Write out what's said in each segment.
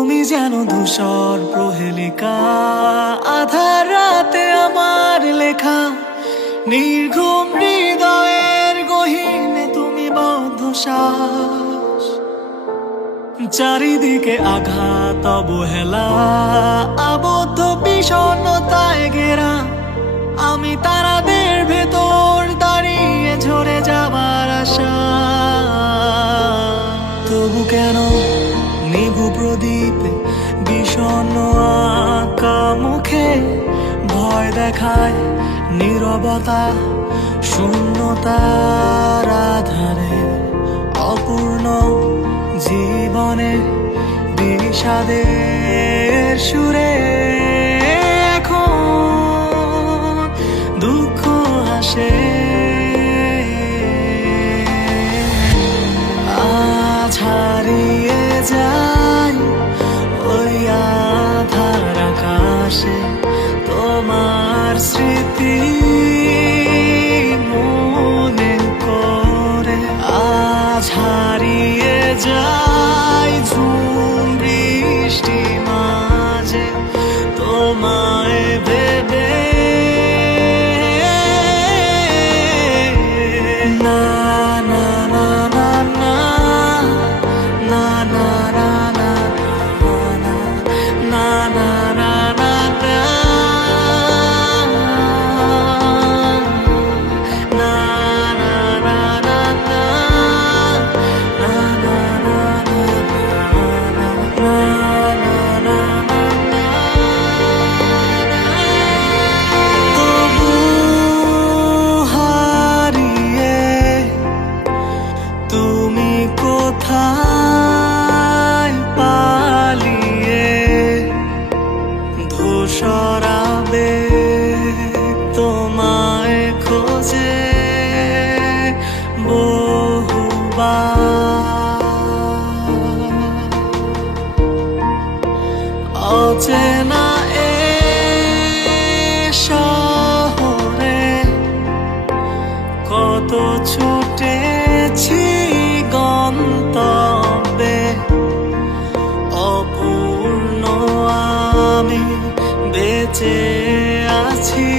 তুমি যেন ধূসর প্রহেলিকা। আধার রাতে আমার লেখা, নির্ঘুম হৃদয়ের গহীনে তুমি বদ্ধ চারিদিকে আঘাত, অবহেলা, আবদ্ধ বিষণ্ণতায় ঘেরা। আমি তারাদের ভেতর দাঁড়িয়ে ঝরে যাবার আশা। তবু কেন নিভু বিষণ্ন আঁকা মুখে ভয় দেখায় নিরবতা শূন্যতার আধারে অপূর্ণ জীবনে বিষাদের সুরে। You. ধূসরাবে তোমায় খোঁজে অচেনা এ শহরে কত ছুটেছি আছি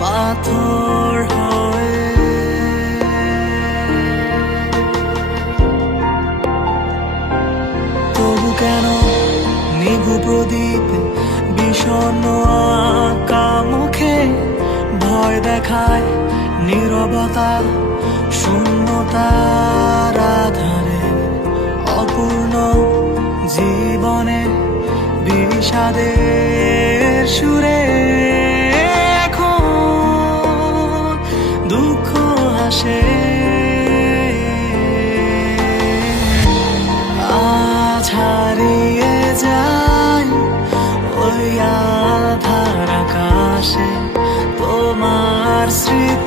পাথর হয়ে। তবু কেন নিভু প্রদীপে বিষণ্ণ আঁকা মুখে? ভয় দেখায় নীরবতা শূন্যতার আধারে অপূর্ণ জীবনে বিষাদের সুরে দুঃখ আসে। আজ যাই ওই আধার আকাশে তোমার স্মৃতি